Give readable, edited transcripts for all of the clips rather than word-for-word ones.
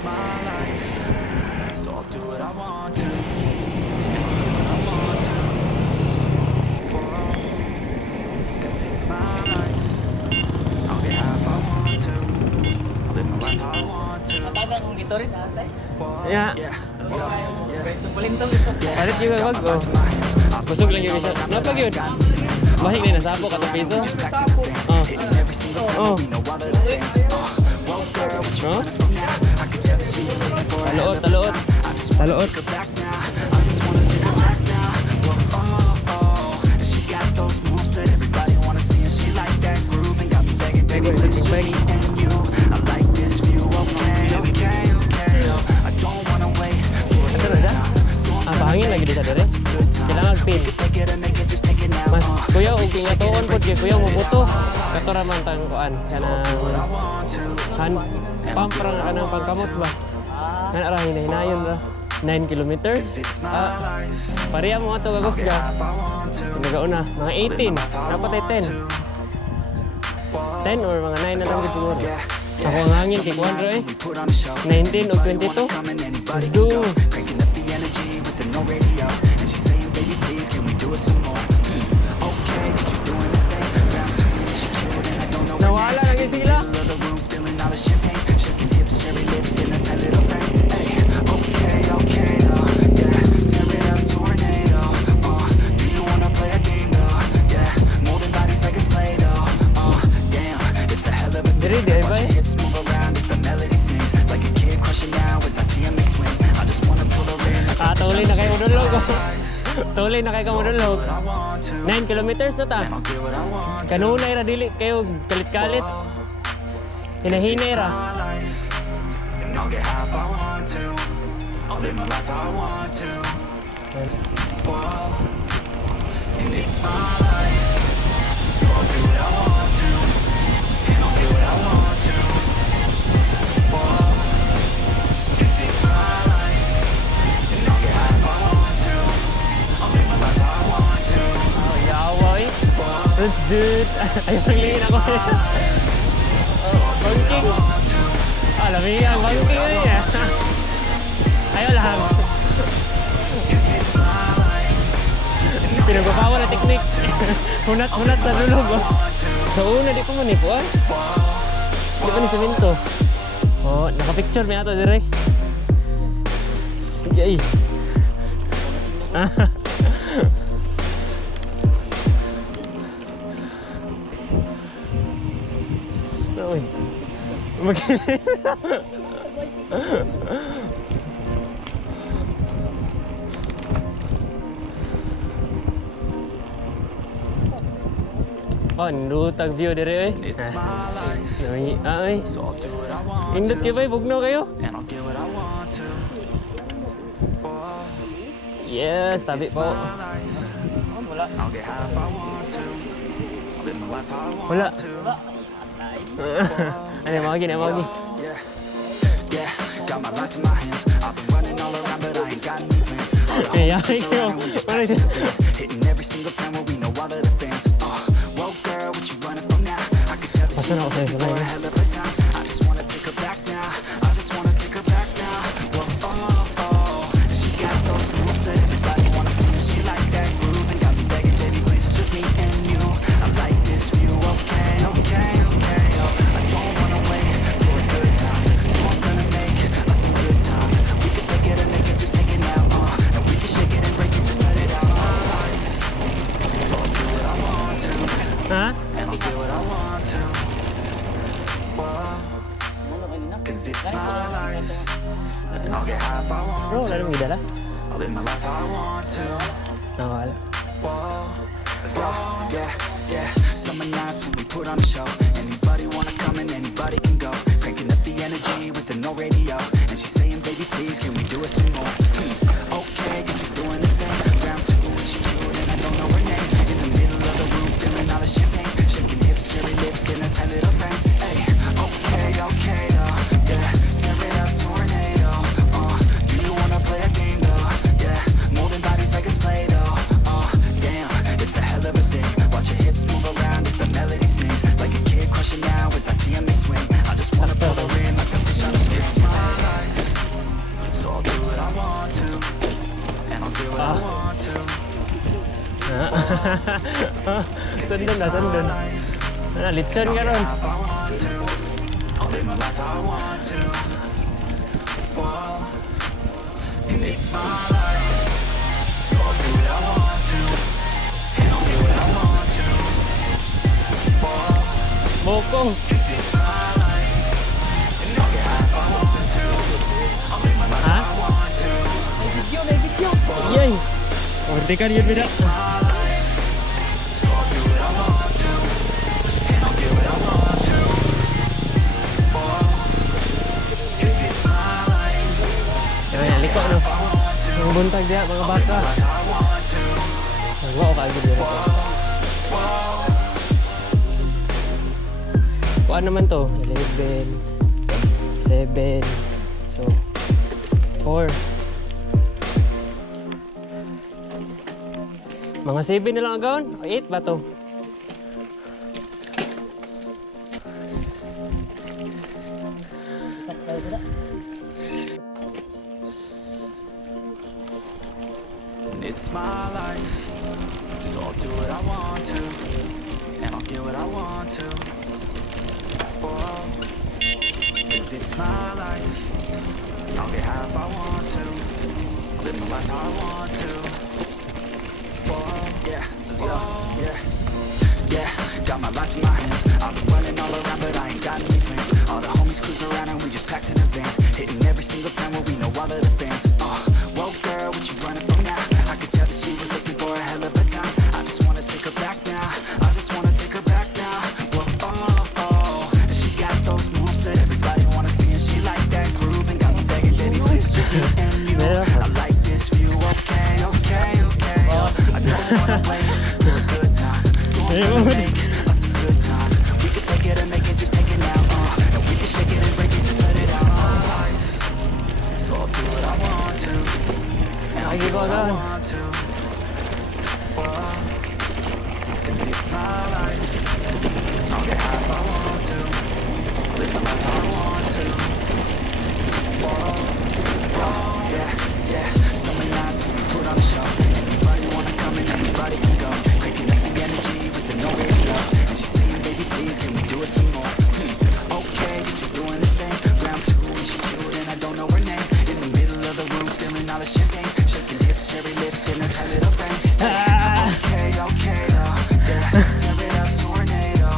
it's my life, so I'll do what I want to, and I'll do what I want to. Whoa, 'cause it's my life. I'll get high if I want to. I'll live my life how I want to. Matagal kong dito rin, ate. Yeah. Let's go. Pulintong ito. Palit yung wag ko. Busog lang yung isa. Napag yun. Mahig na nasabo ka ng piso. Oh. Oh. Oh. Taloot, taloot. Taloot. Pahangin lagi di sadar ya. Kailangan pin. Mas kuya uging atoon pod kay kuya mo buto. Katora man tang kuan kana han pamprang kanang pangkamot ba. Kan ara hinayon ra 9 kilometers. Pareha mo ato kagusga. Nagauna mga 18, dapat ay 10. 10 or mga 9 na lang gid siguro. Ako ang hangin kay kuan ra 19 o 22. Let's go. No radio, and she's saying, baby, please, can we do it some more? Okay, cause we're doing this thing. Round two, and she killed, and I don't know. Nawala lagi sila. Middle of the room, spilling all the champagne, shaking hips, cherry lips, in a tight little frame. Hey, okay, though, yeah, tear it up, tornado. Do you wanna play a game, though? Yeah, molding bodies like it's Play-Doh. Damn, it's a hell of a thing. Watch your hips move around as the melody sings, like a kid crushing now as I see him swing. I just wanna pull her in. Tuloy na kayo modulog. Tuloy na kayo modulog. 9 kilometers na ta. Kanunay ra dili kayo kalit-kalit. Hinahinay ra. Renz Dude. Ayaw naglingin ako. Bangking. Lamig ang bangking eh. Ayaw lang. Pinagpapawal na teknik. Hunat-hunat sa dulog. Sa una di ko mo ni Kuan. Di ko ni semento. Oh, nakapicture may ato dire. Yay. Uy. Magkili. Oh, nutag view dire eh. Ay. Indot kayo ba? Bugno kayo? Yes, tabi po. Wala. Ano, mawagi na, mawagi. Got my life in my hands. I've been running all around, but I ain't got any plans. Hitting every single time where we know all of the fans. Whoa, girl, what you running from now? I could tell that she's looking for a hell of a time. I just wanna take her back now. I just wanna take her back now. Whoa, she got those moves that everybody wanna see. She like that groove and got me begging, baby, please, it's just me and you. I like this view, okay. I don't wanna wait for a good time, so I'm gonna make us some good time. We can take it and make it, just take it now, and we can shake it and break it, just let it out. So I'll do what I want to, and I'll do what I want to. Whoa, 'cause it's my life, and I'll get high if I want to. Bro, lalang gidala? I'll live my life how I want to. Nawala. Whoa, let's go, yeah. Summer nights when we put on a show. Anybody wanna come and anybody can go. Cranking up the energy with the no radio. And she's saying, baby, please, can we do it some more? Okay, guess we're doing this thing. Round two, and she cute, and I don't know her name. In the middle of the room, spilling all the champagne, shaking hips, cherry lips, in a tight little frame. Hey, okay, though, yeah. Tear it up, tornado. Do you wanna play a game, though? Yeah, molding bodies like it's Play-Doh. Damn, it's a hell of a thing. Watch your hips move around as the melody sings, like a kid crushing now as I see him swing. I just wanna pull her in like a fish on a string. It's my life, Sundon na, sundon. Lechon ka ron. I'll live my life how I want to. Whoa. It's my life, so I'll do what I want to, and I'll do what I want to. Whoa. Bokong. 'Cause it's my life, and I'll get high if I want to. I'll live my life how I want to. May video. Yay. Oh, hindi ka yun bida. It's my life, so I'll do what I want to, and I'll get what I want to. Whoa. 'Cause it's my life. Yan, liko no. Mga buntag diya, mga baka. Nagwa ka agad dito. Kuan naman to, 11, 7, so 4. Mga 7 na lang agawon? 8 ba to? It's my life, so I'll do what I want to, and I'll get what I want to. Whoa. 'Cause it's my life, I'll get high if I want to, live my life how I want to. Whoa. Yeah, let's go. Yeah. Yeah, got my life in my hands. I've been running all around, but I ain't got any plans. All the homies cruise around and we just packed in a van, hitting every single town where we know all of the fans. Whoa girl, what you running from now? I could tell that she was looking for a hell of a time. I just wanna take her back now. I just wanna take her back now. Whoa, oh, oh. And she got those moves that everybody wanna see, and she like that groove and got me begging, baby, please just me and you. I like this view, okay, okay, okay. I don't wanna wait for a good time, so I'm gonna make us a good time. We could take it and make it, just take it now, and we can shake it and break it, just let it out. So I'll do what I want to, and I'll do what I want to. Whoa. 'Cause it's my life, I'll get high if I want to, live my life how I want to. Whoa. Let's go. Yeah, yeah. Summer nights when we put on a show. Anybody wanna come and anybody can go. Cranking up the energy with the no radio. And she's saying, baby, please, can we do it some more? Okay, guess we're doing this thing. Round 2 and she cute and I don't know her name. In the middle of the room, spilling all the champagne. Shaking hips, cherry lips in a tight little frame. Okay, okay, though. Yeah, tear it up, tornado.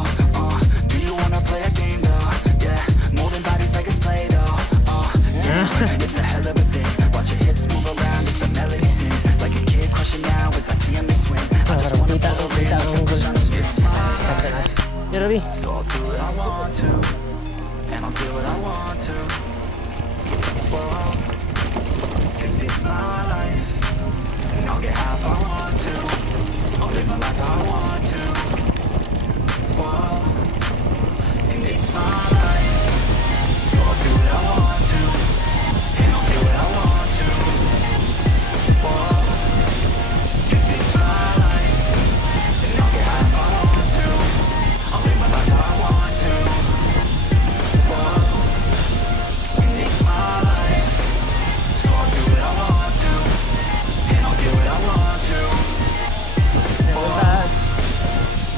Do you wanna play a game, though? Yeah, molding bodies like it's Play-Doh. Damn, it's a hell of a thing. Watch your hips move around as the melody sings. Like a kid crushing now as I see him they swing. I just wanna pull her in like a push on the street. It's my life, Yan, Robbie. so I'll do what I want to, and I'll do what I want to. Whoa. 'Cause it's my life, and I'll get high if I want to. I'll live my life how I want to. Whoa. And it's my life, so I'll do what I want to, and I'll do what I want to. Whoa. 'Cause it's my life, and I'll get high if I want to. I'll live my life how I want to. Whoa. And it's my life, so I'll do what I want to, and I'll get what I want to. Whoa.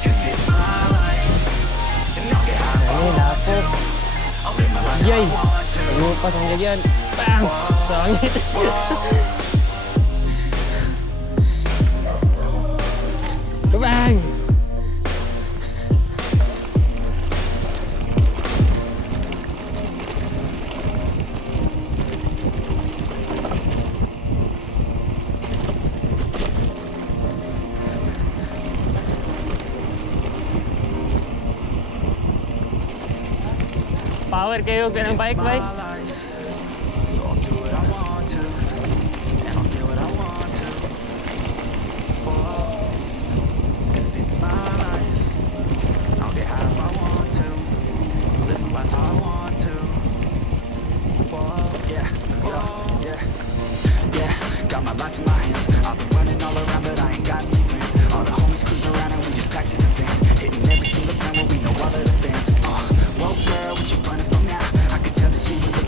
'Cause it's my life, and I'll get high if I want to. I'll live my life how Yay! I want to. Lupas ang ganyan. Bang! Sangit. Bang! Power kayo ng bike. My life, so I'll do what I want to, and I'll get what I want to. Whoa. 'Cause it's my life, I'll get high if I want to, live my life how I want to. Whoa. Yeah, let's go. Yeah, yeah. Got my life in my hands. I've been running all around, but I ain't got any plans. All the homies cruise around and we just packed in a van, hitting every single town where we know all of the fans. Whoa, girl, what you running from now? I could tell that she was a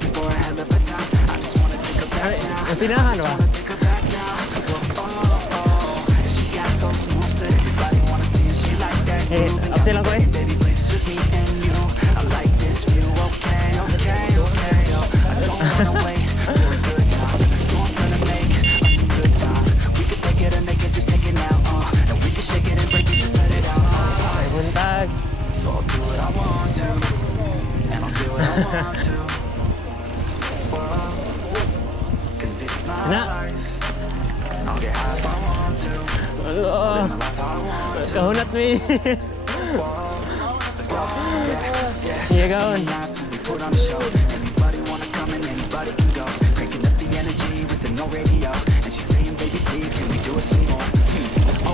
Upsell lang ko eh. Baby, please, it's just me and you. I like this view, okay, okay, okay. I don't wanna wait for a good time, so I'm gonna make us some good time. We could take it or make it, just take it now, and we can shake it and break it, just let it out. Ay, buntag. So I'll do what I want to, and I'll do what I want to. Whoa, 'cause it's my Na. life. I'll get high if I want to. Ano? Live my life how I want to. Kahunat mi. Let's go. Yeah. Iya kaon. Nights when we put on a show. Anybody wanna come and anybody can go. Cranking up the energy with the no radio. And she's saying, baby, please, can we do it some more?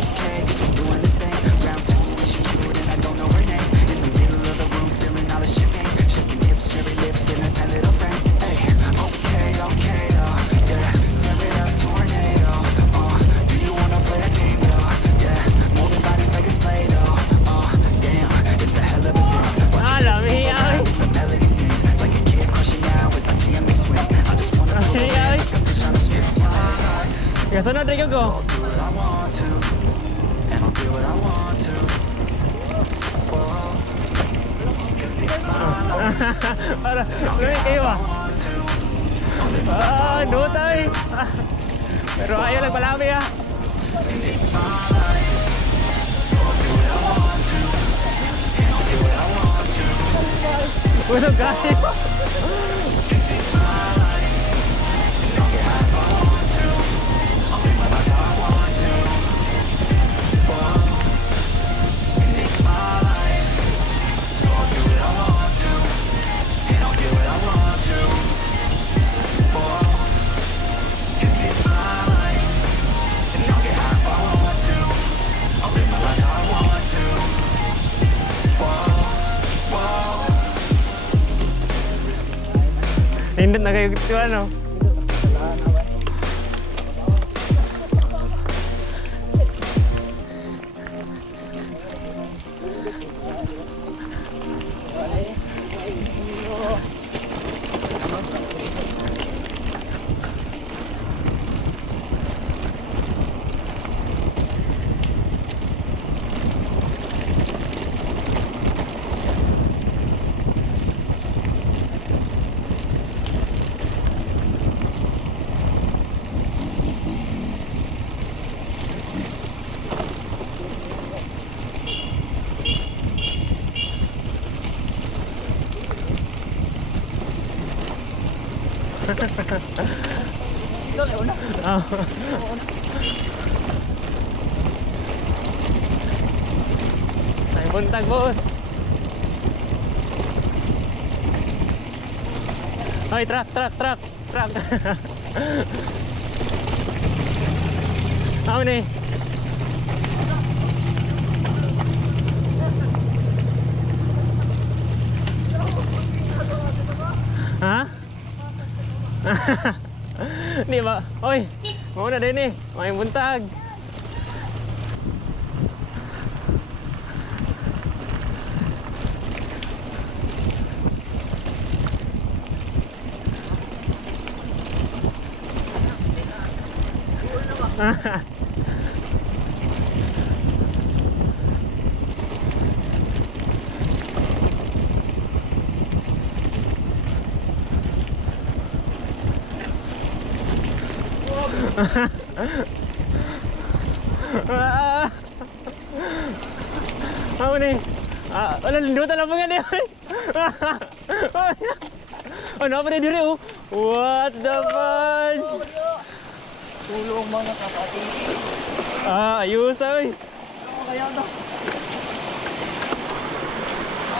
Okay, guess we're doing this thing. Round two, and she cute and I don't know her name. In the middle of the room, spilling all the champagne. Shaking hips, cherry lips in a tight little frame. Hey, okay, yeah. Tear it up, tornado. Do you wanna play a game, though? Yeah, moving bodies like it's Play-Doh. Damn, it's a hell of a thing. Watch it Alam, move hiyaw. around as the melody sings. Like a kid crushing now as I see him swing. I just wanna pull it Hiyaw. like a fish on a string. It's my life. Kasunod rin ko. I'll do what I want to, and I'll do what I want to. Whoa, 'cause it's my life. Para, lumi kayo ah. Want to. Dutay. Pero ayaw lang palami ah. It's my life. So I'll do what I want to, and I'll do what I want to. Busog kayo. 'Cause it's my life. And I'll get high if I want to. I'll live my life how I want to. Whoa, and it's my life. So I'll do what I want to, and I'll get what I want to. Whoa, 'cause it's my life. And I'll get high if I want to. I'll live my life how I want to. Whoa. Nindot na kayo ito ano. Ay, buntag boss. Ay, truck. Ako ni. Ha? Di ba? Oy, mauna din eh. May buntag. Ako ni. Wala, lindutan lang po nga niya. Ano pa na diri oh? What the fudge? Tulong mga kapatid. Ayos ay. Ano kaya ito?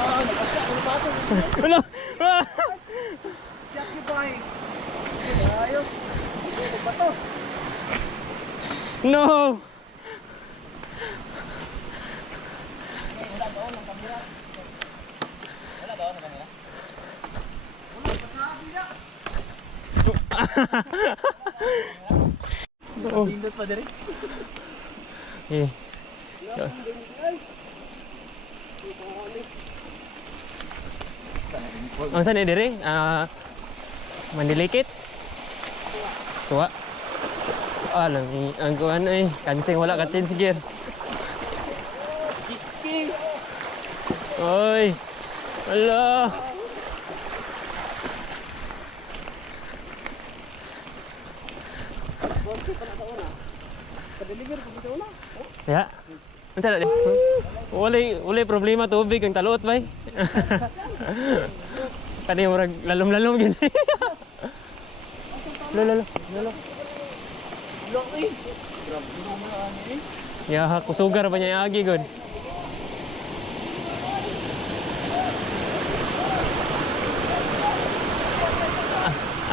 Nagkasya. Ano ba ito? Wala. Siyak yung boy. Ayos. Ano ba ito? No. Wala doon ang kamera. Wala doon ang kamera. Oh. Pindot pa diri. Eh. Ang saan diri? Mandilikit. Sua. Alam ni ang kuan ay kansing wala ka change gear. Ski. Oy. Ala. Ya. Unsa na di? Walay problema tubig ang Taloot bay. Kani murag lalom-lalom gini. Lolo. Ya, kusugar ba niya agi god?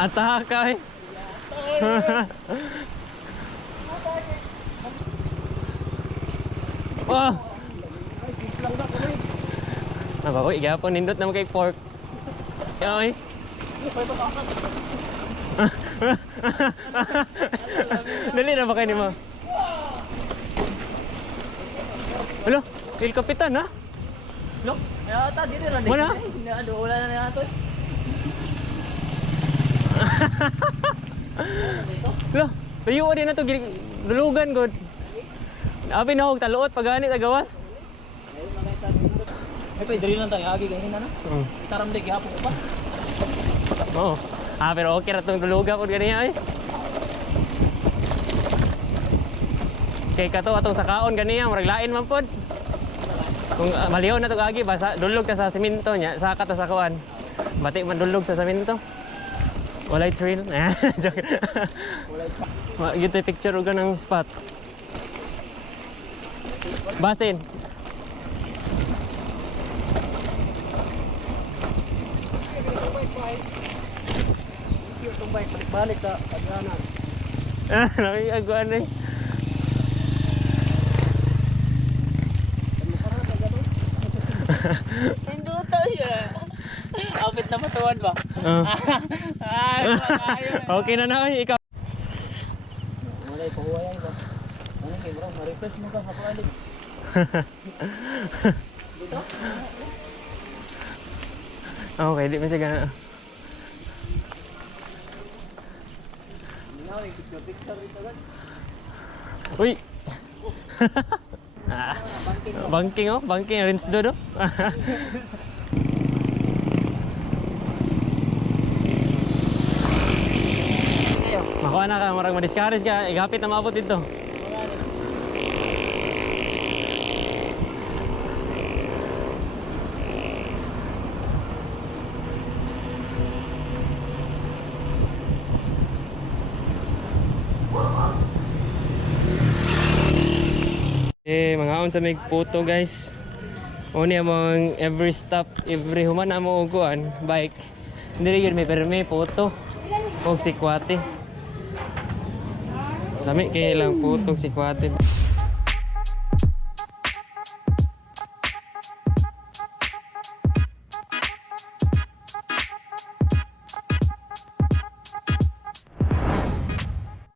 Ataka eh. Oh. Apa ko igapon nindot na kay pork. Ay. Dali na ba kayo ni mo? Hello, il kapitan ha? Look, ayata dito na Wala? Wala na nato. Lo, layo din na to dulugan god. Abi na og Taloot pagani sa gawas. Ay pa diri lang tayo agi ganin na. Taram de gihapon pa. Oo. Pero okay ra tong dulugan ko ganiya ay. Kay kato atong sakaon ganiya murag lain man pod. Kung maliw na to agi basa dulog ta sa semento nya, saka ta sa kuan. Bati man dulog sa semento. Walay trail. Joke. Walay. Gitu picture uga ng spot. Basin. Itong balik sa Agawons. Nakikaguan eh. Hindi tayo siya. Outfit na matuwan ba? Ay, Okay na na ikaw. wala ipahuwayay ba? Ano kay bro, ma-refresh mo ka sa alig. Okay, di man siya gana. Uy! Banking oh, banking Renz Dude oh. Makuha na ka, marang ma-discourage ka, igapit na maabot dito. Mga on sa may photo guys. Oni among every stop, every human na mo uguan, bike. Hindi rin may perme photo. Og si Kwate. Dami kay lang photo si Kwate.